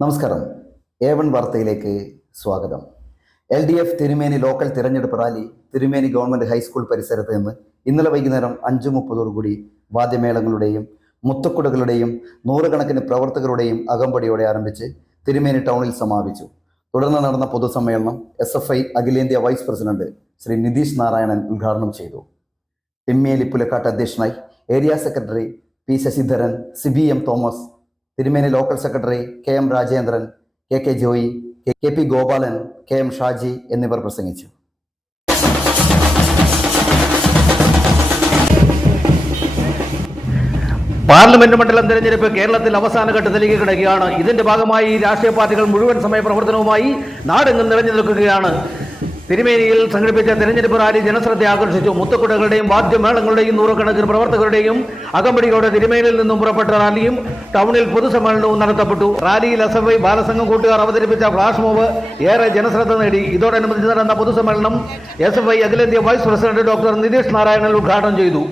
നമസ്കാരം. A1 വാർത്തയിലേക്ക് സ്വാഗതം. LDF തിരുമേനി ലോക്കൽ തിരഞ്ഞെടുപ്പ് റാലി തിരുമേനി ഗവൺമെൻറ് ഹൈസ്കൂൾ പരിസരത്ത് നിന്ന് ഇന്നലെ വൈകുന്നേരം 5:30 വാദ്യമേളങ്ങളുടെയും മുത്തക്കുടകളുടെയും നൂറുകണക്കിന് പ്രവർത്തകരുടെയും അകമ്പടിയോടെ ആരംഭിച്ച് തിരുമേനി ടൗണിൽ സമാപിച്ചു. തുടർന്ന് നടന്ന പൊതുസമ്മേളനം SFI അഖിലേന്ത്യാ വൈസ് പ്രസിഡന്റ് ശ്രീ നിതീഷ് നാരായണൻ ഉദ്ഘാടനം ചെയ്തു. ടിമ്മേലി പുലക്കാട്ട് അധ്യക്ഷനായി. Area secretary P. Sasidharan, CBM Thomas, Thirumeni local secretary KM Rajendran, KK Joy, KP Gopalan, KM Shaji എന്നിവർ പ്രസംഗിച്ചു. പാർലമെന്റ് മണ്ഡലം തെരഞ്ഞെടുപ്പ് കേരളത്തിൽ അവസാന ഘട്ടത്തിലേക്ക് കിടക്കുകയാണ്. ഇതിന്റെ ഭാഗമായി രാഷ്ട്രീയ പാർട്ടികൾ മുഴുവൻ സമയ പ്രവർത്തനവുമായി നാടെങ്ങും നിറഞ്ഞു നിൽക്കുകയാണ്. തിരുമേനിയിൽ സംഘടിപ്പിച്ച തെരഞ്ഞെടുപ്പ് റാലി ജനശ്രദ്ധ ആകർഷിച്ചു. മുത്തക്കുടകളുടെയും വാദ്യമേളങ്ങളുടെയും നൂറുകണക്കിന് പ്രവർത്തകരുടെയും അകമ്പടിയോടെ തിരുമേനിയിൽ നിന്നും പുറപ്പെട്ട റാലിയും ടൗണിൽ പൊതുസമ്മേളനവും നടത്തപ്പെട്ടു. റാലിയിൽ SFI ബാലസംഘം കൂട്ടുകാർ അവതരിപ്പിച്ച ഫ്ലാഷ് മോബ് ഏറെ ജനശ്രദ്ധ നേടി. ഇതോടനുബന്ധിച്ച് നടന്ന പൊതുസമ്മേളനം SFI അഖിലേന്ത്യാ vice president doctor Nitheesh Narayanan ഉദ്ഘാടനം ചെയ്തു.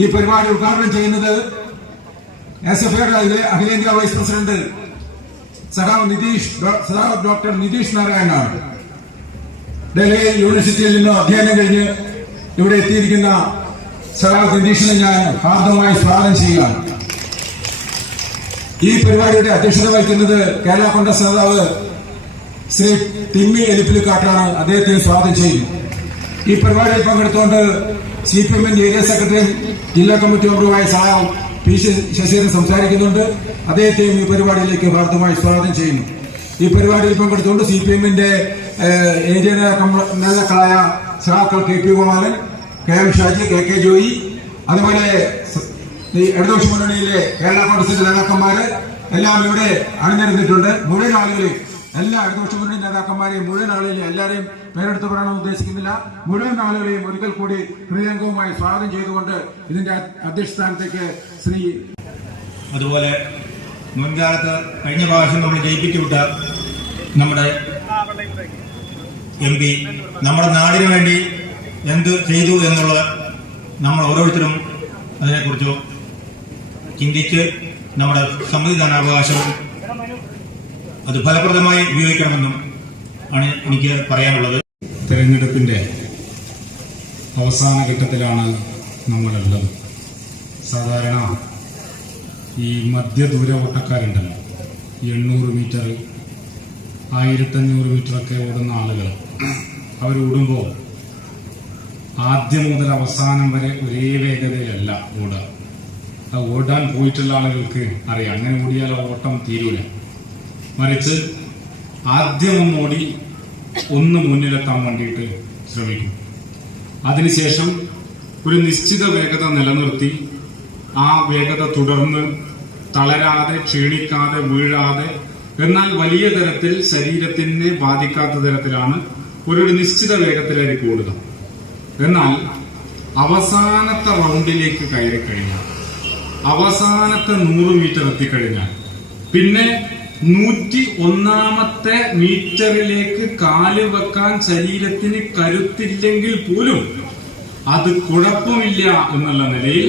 ഈ പരിപാടി ഉദ്ഘാടനം ചെയ്യുന്നത് SFI അഖിലേന്ത്യാ വൈസ് പ്രസിഡന്റ് സഖാവ് ഡോക്ടർ നിതീഷ് നാരായണനാണ്. ഡൽഹി യൂണിവേഴ്സിറ്റിയിൽ നിന്ന് അധ്യയനം കഴിഞ്ഞ് ഇവിടെ എത്തിയിരിക്കുന്ന സഖാവ് നിതീഷിനെ ഞാൻ ഹാർദവമായി സ്വാഗതം ചെയ്യുകയാണ്. ഈ പരിപാടിയുടെ അധ്യക്ഷത വഹിക്കുന്നത് കേരള കോൺഗ്രസ് നേതാവ് ശ്രീ ടിമ്മി എലിപ്പിലിക്കാട്ടാണ്. അദ്ദേഹത്തെ സ്വാഗതം ചെയ്യുന്നു. ഈ പരിപാടിയിൽ പങ്കെടുത്തുകൊണ്ട് CPM ഏരിയ സെക്രട്ടറിയും ജില്ലാ കമ്മിറ്റി മെമ്പറുമായ സഖാവ് പി ശശീരൻ സംസാരിക്കുന്നുണ്ട്. അദ്ദേഹത്തെയും ഈ പരിപാടിയിലേക്ക് ഹാർദമായി സ്വാഗതം ചെയ്യുന്നു. ഈ പരിപാടിയിൽ പങ്കെടുത്തുകൊണ്ട് CPM ഏരിയ നേതാക്കളായ സഖാക്കൾ KP Gopalan, KM Shaji, KK Joy, അതുപോലെ ഇടതുപക്ഷ മുന്നണിയിലെ കേരള കോൺഗ്രസിന്റെ നേതാക്കന്മാര് എല്ലാം ഇവിടെ അണിനിരന്നിട്ടുണ്ട്. മുഴുവൻ ആളുകളെയും, എല്ലാ ഇടതുപക്ഷ മുന്നണി നേതാക്കന്മാരെയും മുഴുവൻ ആളുകളെയും എല്ലാവരെയും പേരെടുത്ത് പറയാൻ ഉദ്ദേശിക്കുന്നില്ല. മുഴുവൻ ആളുകളെയും ഒരിക്കൽ കൂടി ഹൃദയംഗവുമായി സ്വാഗതം ചെയ്തുകൊണ്ട് ഇതിന്റെ അധ്യക്ഷസ്ഥാനത്തേക്ക് ശ്രീ അതുപോലെ മുൻകാലത്ത് കഴിഞ്ഞ പ്രാവശ്യം നമ്മൾ ജയിപ്പിച്ചുവിട്ട നമ്മുടെ MP നമ്മുടെ നാടിനു വേണ്ടി എന്ത് ചെയ്തു എന്നുള്ളത് നമ്മൾ ഓരോരുത്തരും അതിനെക്കുറിച്ച് ചിന്തിച്ച് നമ്മുടെ സമ്മതിദാനാവകാശം അത് ഫലപ്രദമായി ഉപയോഗിക്കണമെന്നും ആണ് എനിക്ക് പറയാനുള്ളത്. തെരഞ്ഞെടുപ്പിന്റെ അവസാന ഘട്ടത്തിലാണ് നമ്മളുള്ളത്. സാധാരണ ഈ മധ്യദൂര ഓട്ടക്കാരുണ്ടല്ലോ, 800 മീറ്റർ 1500 മീറ്ററൊക്കെ ഓടുന്ന ആളുകൾ, അവരോടുമ്പോൾ ആദ്യം മുതൽ അവസാനം വരെ ഒരേ വേഗതയിലല്ല ഓടുക. അത് ഓടാൻ പോയിട്ടുള്ള ആളുകൾക്ക് അറിയാം, അങ്ങനെ ഓടിയാൽ ഓട്ടം തീരൂല. മറിച്ച് ആദ്യം ഒന്നോടി ഒന്ന് മുന്നിലെത്താൻ വേണ്ടിയിട്ട് ശ്രമിക്കും. അതിനുശേഷം ഒരു നിശ്ചിത വേഗത നിലനിർത്തി ആ വേഗത തുടർന്ന് തളരാതെ, ക്ഷീണിക്കാതെ, വീഴാതെ, എന്നാൽ വലിയ തരത്തിൽ ശരീരത്തിനെ ബാധിക്കാത്ത തരത്തിലാണ് ഒരു നിശ്ചിത വേഗത്തിലേക്ക് ഓടുക. എന്നാൽ അവസാനത്തെ റൗണ്ടിലേക്ക് കയറി കഴിഞ്ഞാൽ, അവസാനത്തെ 100 മീറ്റർ എത്തിക്കഴിഞ്ഞാൽ, പിന്നെ 101ാമത്തെ മീറ്ററിലേക്ക് കാല് വെക്കാൻ ശരീരത്തിന് കരുത്തില്ലെങ്കിൽ പോലും അത് കുഴപ്പമില്ല എന്നുള്ള നിലയിൽ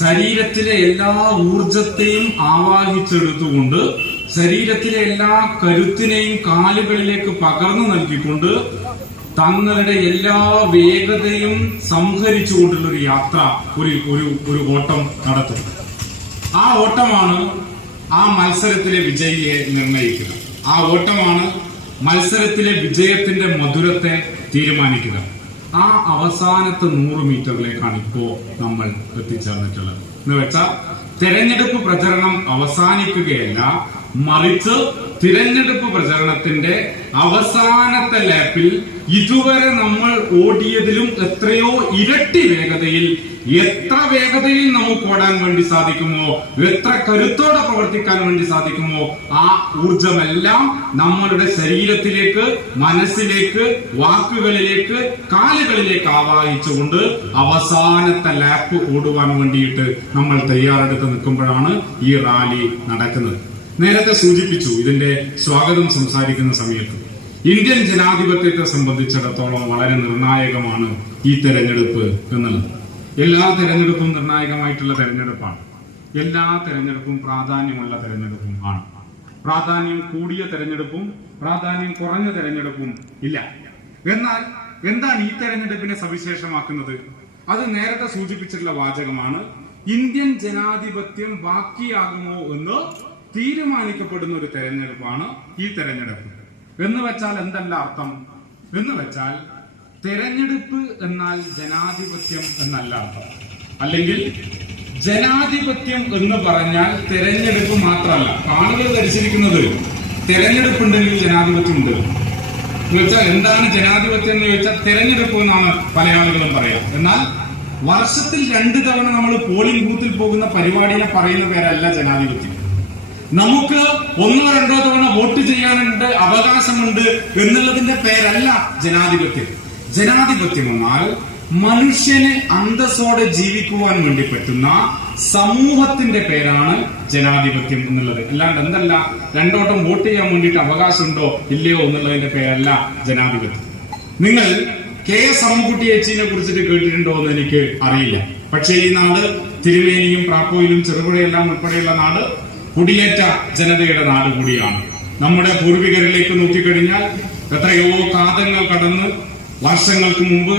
ശരീരത്തിലെ എല്ലാ ഊർജത്തെയും ആവാഹിച്ചെടുത്തുകൊണ്ട് ശരീരത്തിലെ എല്ലാ കരുത്തിനെയും കാലുകളിലേക്ക് പകർന്നു നൽകിക്കൊണ്ട് തങ്ങളുടെ എല്ലാ വേഗതയും സംഹരിച്ചുകൊണ്ടുള്ള ഒരു യാത്ര, ഒരു ഓട്ടം നടത്തും. ആ ഓട്ടമാണ് ആ മത്സരത്തിലെ വിജയിയെ നിർണയിക്കുക. ആ ഓട്ടമാണ് മത്സരത്തിലെ വിജയത്തിന്റെ മധുരത്തെ തീരുമാനിക്കുക. ആ അവസാനത്തെ 100 മീറ്ററിലേക്കാണ് ഇപ്പോ നമ്മൾ എത്തിച്ചേർന്നിട്ടുള്ളത്. എന്ന് വെച്ചാൽ തെരഞ്ഞെടുപ്പ് പ്രചരണം അവസാനിക്കുകയല്ല, മറിച്ച് തിരഞ്ഞെടുപ്പ് പ്രചരണത്തിന്റെ അവസാനത്തെ ലാപ്പിൽ ഇതുവരെ നമ്മൾ ഓടിയതിലും എത്രയോ ഇരട്ടി വേഗതയിൽ, എത്ര വേഗതയിൽ നമുക്ക് ഓടാൻ വേണ്ടി സാധിക്കുമോ, എത്ര കരുത്തോടെ പ്രവർത്തിക്കാൻ വേണ്ടി സാധിക്കുമോ, ആ ഊർജമെല്ലാം നമ്മളുടെ ശരീരത്തിലേക്ക്, മനസ്സിലേക്ക്, വാക്കുകളിലേക്ക്, കാലുകളിലേക്ക് ആവാഹിച്ചുകൊണ്ട് അവസാനത്തെ ലാപ്പ് ഓടുവാൻ വേണ്ടിയിട്ട് നമ്മൾ തയ്യാറെടുത്ത് നിൽക്കുമ്പോഴാണ് ഈ റാലി നടക്കുന്നത്. നേരത്തെ സൂചിപ്പിച്ചു, ഇതിന്റെ സ്വാഗതം സംസാരിക്കുന്ന സമയത്ത് ഇന്ത്യൻ ജനാധിപത്യത്തെ സംബന്ധിച്ചിടത്തോളം വളരെ നിർണായകമാണ് ഈ തെരഞ്ഞെടുപ്പ് എന്നുള്ളത്. എല്ലാ തെരഞ്ഞെടുപ്പും നിർണായകമായിട്ടുള്ള തെരഞ്ഞെടുപ്പാണ്. എല്ലാ തെരഞ്ഞെടുപ്പും പ്രാധാന്യമുള്ള തെരഞ്ഞെടുപ്പും ആണ്. പ്രാധാന്യം കൂടിയ തെരഞ്ഞെടുപ്പും പ്രാധാന്യം കുറഞ്ഞ തെരഞ്ഞെടുപ്പും ഇല്ല. എന്നാൽ എന്താണ് ഈ തെരഞ്ഞെടുപ്പിനെ സവിശേഷമാക്കുന്നത്? അത് നേരത്തെ സൂചിപ്പിച്ചിട്ടുള്ള വാചകമാണ്. ഇന്ത്യൻ ജനാധിപത്യം ബാക്കിയാകുമോ എന്ന് തീരുമാനിക്കപ്പെടുന്ന ഒരു തെരഞ്ഞെടുപ്പാണ് ഈ തെരഞ്ഞെടുപ്പ്. എന്ന് വെച്ചാൽ എന്തല്ല അർത്ഥം? എന്ന് വെച്ചാൽ തെരഞ്ഞെടുപ്പ് എന്നാൽ ജനാധിപത്യം എന്നല്ല അർത്ഥം. അല്ലെങ്കിൽ ജനാധിപത്യം എന്ന് പറഞ്ഞാൽ തെരഞ്ഞെടുപ്പ് മാത്രമല്ല. ആളുകൾ ധരിച്ചിരിക്കുന്നത് തെരഞ്ഞെടുപ്പുണ്ടെങ്കിൽ ജനാധിപത്യം ഉണ്ട് എന്ന് വെച്ചാൽ എന്താണ് ജനാധിപത്യം എന്ന് ചോദിച്ചാൽ തെരഞ്ഞെടുപ്പ് എന്നാണ് പല ആളുകളും പറയാം. എന്നാൽ വർഷത്തിൽ 2 തവണ നമ്മൾ പോളിംഗ് ബൂത്തിൽ പോകുന്ന പരിപാടിയെ പറയുന്ന പേരല്ല ജനാധിപത്യം. നമുക്ക് 1-2 തവണ വോട്ട് ചെയ്യാനുണ്ട്, അവകാശമുണ്ട് എന്നുള്ളതിന്റെ പേരല്ല ജനാധിപത്യം. ജനാധിപത്യം എന്നാൽ മനുഷ്യന് അന്തസ്സോടെ ജീവിക്കുവാൻ വേണ്ടി പറ്റുന്ന സമൂഹത്തിന്റെ പേരാണ് ജനാധിപത്യം എന്നുള്ളത്. അല്ലാണ്ട് എന്തല്ല 2 വട്ടം വോട്ട് ചെയ്യാൻ വേണ്ടിയിട്ട് അവകാശമുണ്ടോ ഇല്ലയോ എന്നുള്ളതിന്റെ പേരല്ല ജനാധിപത്യം. നിങ്ങൾ KS അമ്മുക്കുട്ടി ചേച്ചീനെ കുറിച്ചിട്ട് കേട്ടിട്ടുണ്ടോ എന്ന് എനിക്ക് അറിയില്ല. പക്ഷേ ഈ നാട് തിരുവേനിയും പ്രാപ്പോയിലും ചെറുപുഴയെല്ലാം ഉൾപ്പെടെയുള്ള നാട് കുടിയേറ്റ ജനതയുടെ നാട് കൂടിയാണ്. നമ്മുടെ പൂർവികരിലേക്ക് നോക്കിക്കഴിഞ്ഞാൽ എത്രയോ കാതങ്ങൾ കടന്ന് വർഷങ്ങൾക്ക് മുമ്പ്